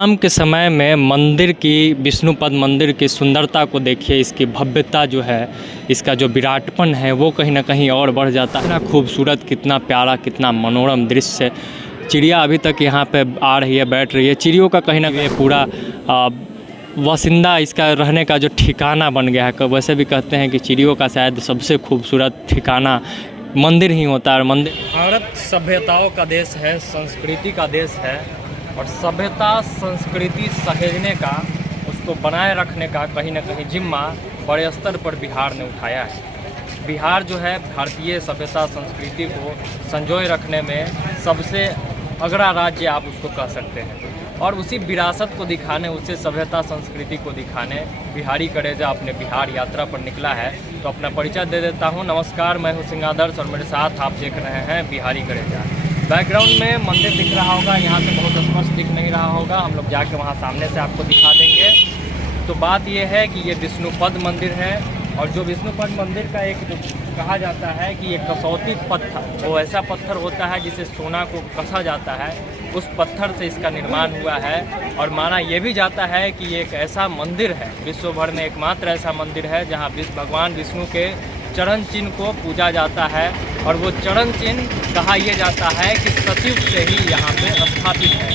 शाम के समय में मंदिर की विष्णुपद मंदिर की सुंदरता को देखिए, इसकी भव्यता जो है, इसका जो विराटपन है वो कहीं ना कहीं और बढ़ जाता है। कितना खूबसूरत, कितना प्यारा, कितना मनोरम दृश्य। चिड़िया अभी तक यहाँ पे आ रही है, बैठ रही है। चिड़ियों का कहीं ना कहीं पूरा वासिंदा इसका रहने का जो ठिकाना बन गया है। वैसे भी कहते हैं कि चिड़ियों का शायद सबसे खूबसूरत ठिकाना मंदिर ही होता है। मंदिर भारत सभ्यताओं का देश है, संस्कृति का देश है, और सभ्यता संस्कृति सहेजने का, उसको बनाए रखने का कहीं ना कहीं जिम्मा बड़े स्तर पर बिहार ने उठाया है। बिहार जो है भारतीय सभ्यता संस्कृति को संजोए रखने में सबसे अग्रणी राज्य आप उसको कह सकते हैं, और उसी विरासत को दिखाने, उसे सभ्यता संस्कृति को दिखाने बिहारी करेजा अपने बिहार यात्रा पर निकला है। तो अपना परिचय दे देता हूँ। नमस्कार, मैं हूँ सिंगादर्श और मेरे साथ आप देख रहे हैं बिहारी करेजा। बैकग्राउंड में मंदिर दिख रहा होगा, यहाँ से बहुत स्पष्ट दिख नहीं रहा होगा, हम लोग जाके वहाँ सामने से आपको दिखा देंगे। तो बात यह है कि ये विष्णुपद मंदिर है, और जो विष्णुपद मंदिर का एक जो कहा जाता है कि ये कसौती पत्थर, वो ऐसा पत्थर होता है जिसे सोना को कसा जाता है, उस पत्थर से इसका निर्माण हुआ है। और माना यह भी जाता है कि ये एक ऐसा मंदिर है, विश्व भर में एकमात्र ऐसा मंदिर है जहाँ भगवान विष्णु के चरण चिन्ह को पूजा जाता है। और वो चरण चिन्ह कहा यह जाता है कि सतयुग से ही यहाँ पे स्थापित है।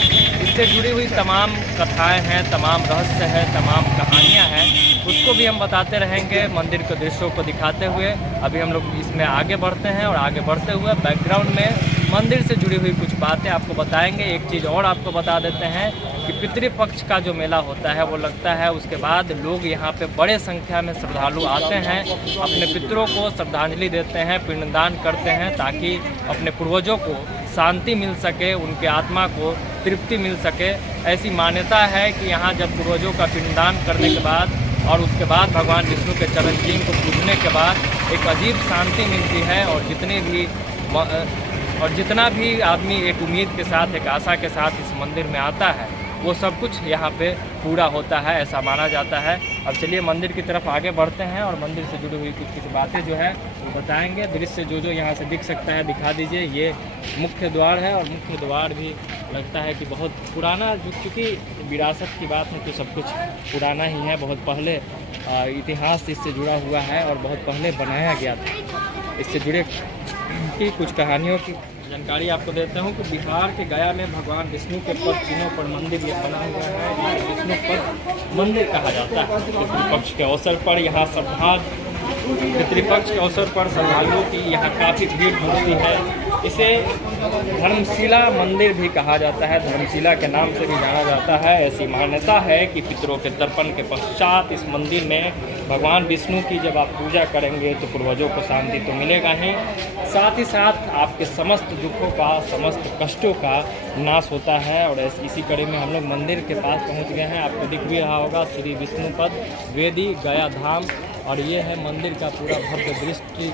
इससे जुड़ी हुई तमाम कथाएं हैं, तमाम रहस्य है, तमाम कहानियाँ हैं, उसको भी हम बताते रहेंगे मंदिर के दृश्यों को दिखाते हुए। अभी हम लोग इसमें आगे बढ़ते हैं, और आगे बढ़ते हुए बैकग्राउंड में मंदिर से जुड़ी हुई कुछ बातें आपको बताएंगे। एक चीज़ और आपको बता देते हैं कि पितृपक्ष का जो मेला होता है वो लगता है, उसके बाद लोग यहाँ पे बड़े संख्या में श्रद्धालु आते हैं, अपने पितरों को श्रद्धांजलि देते हैं, पिंडदान करते हैं, ताकि अपने पूर्वजों को शांति मिल सके, उनके आत्मा को तृप्ति मिल सके। ऐसी मान्यता है कि यहाँ जब पूर्वजों का पिंडदान करने के बाद और उसके बाद भगवान विष्णु के चरण चिन्ह को पूजने के बाद एक अजीब शांति मिलती है, और जितना भी आदमी एक उम्मीद के साथ, एक आशा के साथ इस मंदिर में आता है, वो सब कुछ यहाँ पे पूरा होता है, ऐसा माना जाता है। अब चलिए मंदिर की तरफ आगे बढ़ते हैं, और मंदिर से जुड़ी हुई कुछ बातें जो है वो बताएंगे। दृश्य जो यहाँ से दिख सकता है दिखा दीजिए। ये मुख्य द्वार है, और मुख्य द्वार भी लगता है कि बहुत पुराना, चूँकि विरासत की बात है तो सब कुछ पुराना ही है, बहुत पहले इतिहास इससे जुड़ा हुआ है और बहुत पहले बनाया गया था। इससे जुड़े की कुछ कहानियों की जानकारी आपको देता हूँ कि बिहार के गया में भगवान विष्णु के पद चिन्हों पर मंदिर ये बना हुआ है, विष्णुपद मंदिर कहा जाता है। पितृपक्ष के अवसर पर यहाँ श्रद्धालुओं की यहाँ काफ़ी भीड़ जुटती है। इसे धर्मशिला मंदिर भी कहा जाता है, धर्मशिला के नाम से भी जाना जाता है। ऐसी मान्यता है कि पितरों के तर्पण के पश्चात इस मंदिर में भगवान विष्णु की जब आप पूजा करेंगे तो पूर्वजों को शांति तो मिलेगा ही, साथ ही साथ आपके समस्त दुखों का, समस्त कष्टों का नाश होता है। और इसी कड़ी में हम लोग मंदिर के पास पहुंच गए हैं। आपको दिख भी रहा होगा श्री विष्णुपद वेदी गया धाम, और ये है मंदिर का पूरा भव्य दृश्य।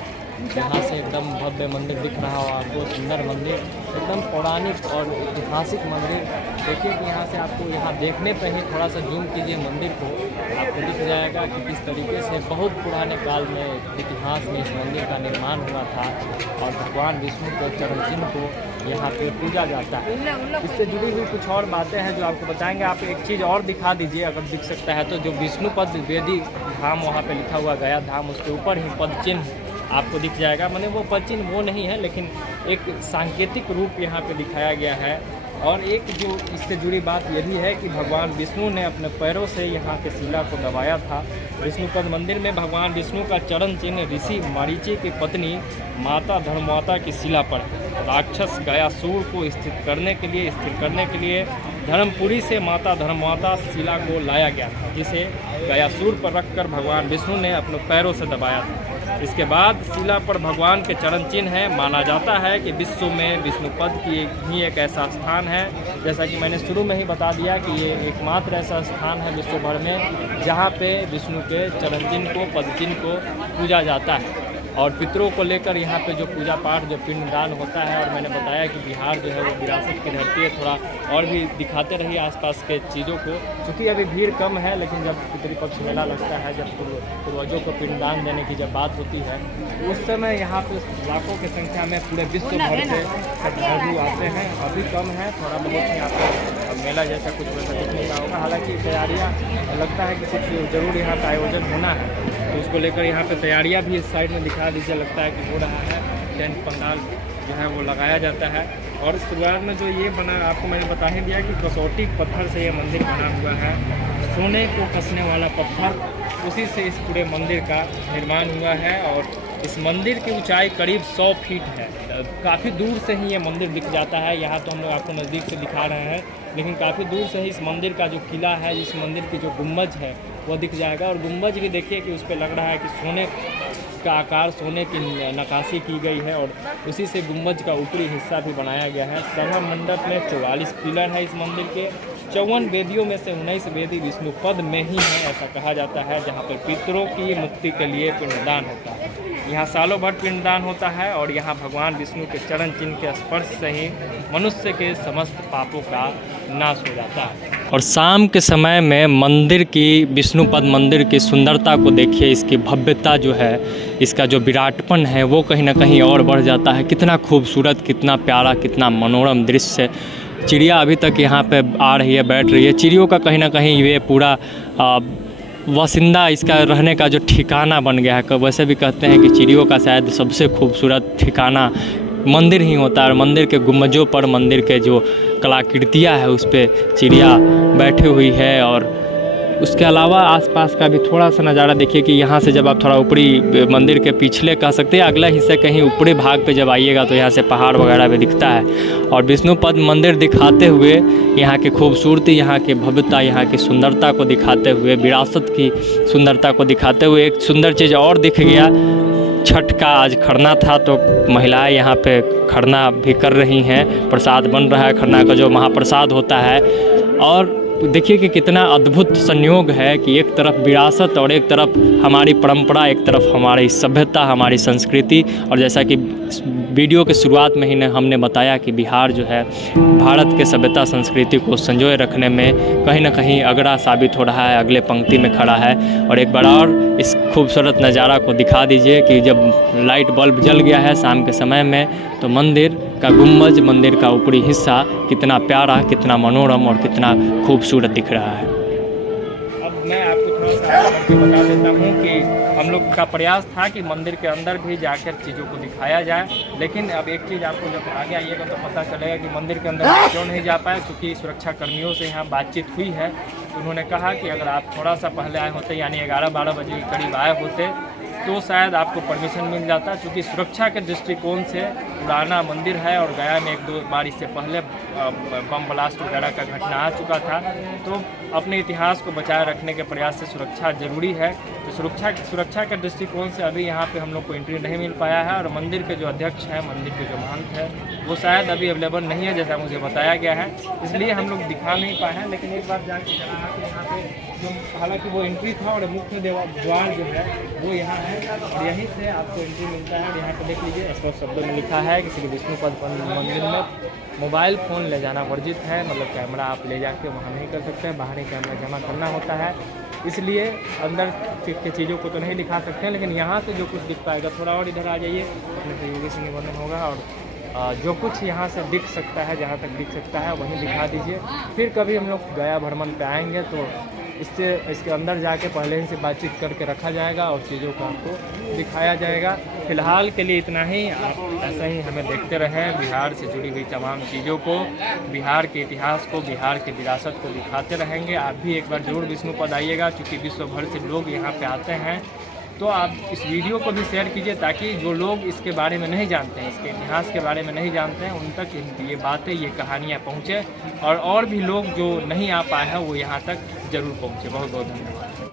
यहाँ से एकदम भव्य मंदिर दिख रहा हो आपको, सुंदर मंदिर, एकदम पौराणिक और ऐतिहासिक मंदिर। देखिए कि यहाँ से आपको, यहाँ देखने पर ही थोड़ा सा जूम कीजिए मंदिर को, आपको दिख जाएगा कि किस तरीके से बहुत पुराने काल में इतिहास में इस मंदिर का निर्माण हुआ था, और भगवान विष्णु के चरण चिन्ह को यहाँ पे पूजा जाता है। इससे जुड़ी हुई कुछ और बातें हैं जो आपको बताएंगे। आप एक चीज़ और दिखा दीजिए अगर दिख सकता है तो, जो विष्णुपद वेदी धाम वहाँ पे लिखा हुआ गया धाम, उसके ऊपर ही पद चिन्ह आपको दिख जाएगा। मैंने वो पद चिन्ह वो नहीं है, लेकिन एक सांकेतिक रूप यहाँ पे दिखाया गया है। और एक जो इससे जुड़ी बात यही है कि भगवान विष्णु ने अपने पैरों से यहाँ के शिला को दबाया था। विष्णुपद मंदिर में भगवान विष्णु का चरण चिन्ह ऋषि मरीचि की पत्नी माता धर्ममाता की शिला पर राक्षस गयासुर को स्थिर करने के लिए धर्मपुरी से माता धर्ममाता शिला को लाया गया था, जिसे गयासुर पर रखकर भगवान विष्णु ने अपने पैरों से दबाया था। इसके बाद शिला पर भगवान के चरण चिन्ह है। माना जाता है कि विश्व में विष्णुपद की ही एक ऐसा स्थान है, जैसा कि मैंने शुरू में ही बता दिया कि ये एकमात्र ऐसा स्थान है विश्व भर में जहाँ पे विष्णु के चरण चिन्ह को, पद चिन्ह को पूजा जाता है। और पितरों को लेकर यहाँ पे जो पूजा पाठ, जो पिंडदान होता है। और मैंने बताया कि बिहार जो है वो विरासत की धरती है। थोड़ा और भी दिखाते रहिए आसपास के चीज़ों को, क्योंकि अभी भीड़ कम है, लेकिन जब पितृपक्ष मेला लगता है, जब पूर्वजों को पिंडदान देने की जब बात होती है, उस समय यहाँ पे लाखों की संख्या में पूरे विश्व भर से श्रद्धालु आते हैं। अभी कम है, थोड़ा बहुत यहाँ पर मेला जैसा कुछ वैसा दिखने का होगा। हालांकि तैयारियां लगता है कि कुछ ज़रूर यहाँ का आयोजन होना है, तो उसको लेकर यहाँ पे तैयारियां भी इस साइड में दिखा दीजिए, लगता है कि हो रहा है। टेंट पंडाल जो है वो लगाया जाता है। और शुरुआत में जो ये बना, आपको मैंने बता ही दिया कि कसौटी पत्थर से ये मंदिर बना हुआ है। सोने को कसने वाला पत्थर, उसी से इस पूरे मंदिर का निर्माण हुआ है। और इस मंदिर की ऊंचाई करीब 100 फीट है। काफ़ी दूर से ही ये मंदिर दिख जाता है। यहाँ तो हम लोग आपको नज़दीक से दिखा रहे हैं, लेकिन काफ़ी दूर से ही इस मंदिर का जो किला है, इस मंदिर की जो गुम्बज है वो दिख जाएगा। और गुम्बज भी देखिए कि उस पर लग रहा है कि सोने का आकार, सोने की नक्काशी की गई है। और उसी से गुम्बज का ऊपरी हिस्सा भी बनाया गया है। सभा मंडप में 44 पिलर है इस मंदिर के। 54 वेदियों में से 19 वेदी विष्णु पद में ही है, ऐसा कहा जाता है, जहाँ पर पितरों की मुक्ति के लिए पिंडदान होता है। यहाँ सालों भर पिंडदान होता है। और यहाँ भगवान विष्णु के चरण चिन्ह के स्पर्श से ही मनुष्य के समस्त पापों का नाश हो जाता है। और शाम के समय में मंदिर की, विष्णुपद मंदिर की सुंदरता को देखिए, इसकी भव्यता जो है, इसका जो विराटपन है वो कहीं ना कहीं और बढ़ जाता है। कितना खूबसूरत, कितना प्यारा, कितना मनोरम दृश्य। चिड़िया अभी तक यहाँ पे आ रही है, बैठ रही है। चिड़ियों का कहीं ना कहीं ये पूरा वासिंदा, इसका रहने का जो ठिकाना बन गया है। वैसे भी कहते हैं कि चिड़ियों का शायद सबसे खूबसूरत ठिकाना मंदिर ही होता है। और मंदिर के गुम्बजों पर, मंदिर के जो कलाकृतियाँ है उस पर चिड़िया बैठी हुई है। और उसके अलावा आसपास का भी थोड़ा सा नज़ारा देखिए कि यहाँ से जब आप थोड़ा ऊपरी, मंदिर के पिछले कह सकते हैं, अगला हिस्से कहीं ऊपरी भाग पे जब आइएगा तो यहाँ से पहाड़ वगैरह भी दिखता है। और विष्णुपद मंदिर दिखाते हुए यहाँ की खूबसूरती, यहाँ की भव्यता, यहाँ की सुंदरता को दिखाते हुए, विरासत की सुंदरता को दिखाते हुए एक सुंदर चीज़ और दिख गया। छठ का आज खरना था, तो महिलाएं यहाँ पे खरना भी कर रही हैं। प्रसाद बन रहा है, खरना का जो महाप्रसाद होता है। और देखिए कि कितना अद्भुत संयोग है कि एक तरफ विरासत और एक तरफ हमारी परंपरा, एक तरफ हमारी सभ्यता, हमारी संस्कृति। और जैसा कि वीडियो के शुरुआत में ही हमने बताया कि बिहार जो है भारत के सभ्यता संस्कृति को संजोए रखने में कहीं ना कहीं अगड़ा साबित हो रहा है, अगले पंक्ति में खड़ा है। और एक बार और इस खूबसूरत नज़ारा को दिखा दीजिए कि जब लाइट बल्ब जल गया है शाम के समय में, तो मंदिर का गुम्बज, मंदिर का ऊपरी हिस्सा कितना प्यारा, कितना मनोरम और कितना खूबसूरत दिख रहा है। अब मैं आपको थोड़ा सा बता देता हूँ कि हम लोग का प्रयास था कि मंदिर के अंदर भी जाकर चीज़ों को दिखाया जाए, लेकिन अब एक चीज़ आपको जब आगे आइएगा तो पता चलेगा कि मंदिर के अंदर क्यों नहीं जा पाए। क्योंकि सुरक्षा कर्मियों से यहाँ बातचीत हुई है, तो उन्होंने कहा कि अगर आप थोड़ा सा पहले आए होते, यानी 11-12 बजे के करीब आए होते, तो शायद आपको परमिशन मिल जाता। क्योंकि सुरक्षा के दृष्टिकोण से पुराना मंदिर है और गया में 1-2 बार इससे पहले बम ब्लास्ट वगैरह का घटना आ चुका था। तो अपने इतिहास को बचाए रखने के प्रयास से सुरक्षा ज़रूरी है। तो सुरक्षा के दृष्टिकोण से अभी यहाँ पे हम लोग को एंट्री नहीं मिल पाया है। और मंदिर के जो अध्यक्ष हैं, मंदिर के जो महंत हैं, वो शायद अभी अवेलेबल नहीं है, जैसा मुझे बताया गया है, इसलिए हम लोग दिखा नहीं पाए हैं। लेकिन एक बार जाके यहाँ पे जो, हालांकि वो एंट्री था और मुख्य द्वार जो है वो यहाँ है, और यहीं से आपको एंट्री मिलता है। और यहाँ पे देख लीजिए, स्पष्ट शब्दों में लिखा है कि श्री विष्णुपद मंदिर में मोबाइल फ़ोन ले जाना वर्जित है। मतलब कैमरा आप ले जाके वहाँ नहीं कर सकते हैं, बाहरी कैमरा जमा करना होता है, इसलिए अंदर की चीज़ों को तो नहीं दिखा सकते हैं। लेकिन यहाँ से जो कुछ दिख पाएगा, थोड़ा और इधर आ जाइए, अपने सहयोगी से निबंधन होगा। और जो कुछ यहाँ से दिख सकता है, जहाँ तक दिख सकता है वहीं दिखा दीजिए। फिर कभी हम लोग गया भ्रमण पे आएंगे तो इसके अंदर जाके पहले ही से बातचीत करके रखा जाएगा और चीज़ों को आपको दिखाया जाएगा। फ़िलहाल के लिए इतना ही। आप ऐसा ही हमें देखते रहें, बिहार से जुड़ी हुई तमाम चीज़ों को, बिहार के इतिहास को, बिहार की विरासत को दिखाते रहेंगे। आप भी एक बार ज़रूर विष्णुपद आइएगा, क्योंकि विश्व भर से लोग यहाँ पे आते हैं। तो आप इस वीडियो को भी शेयर कीजिए, ताकि जो लोग इसके बारे में नहीं जानते हैं, इसके इतिहास के बारे में नहीं जानते हैं, उन तक ये बातें, ये कहानियाँ पहुँचे। और भी लोग जो नहीं आ पाए हैं वो यहाँ तक ज़रूर पहुँचे। बहुत बहुत धन्यवाद।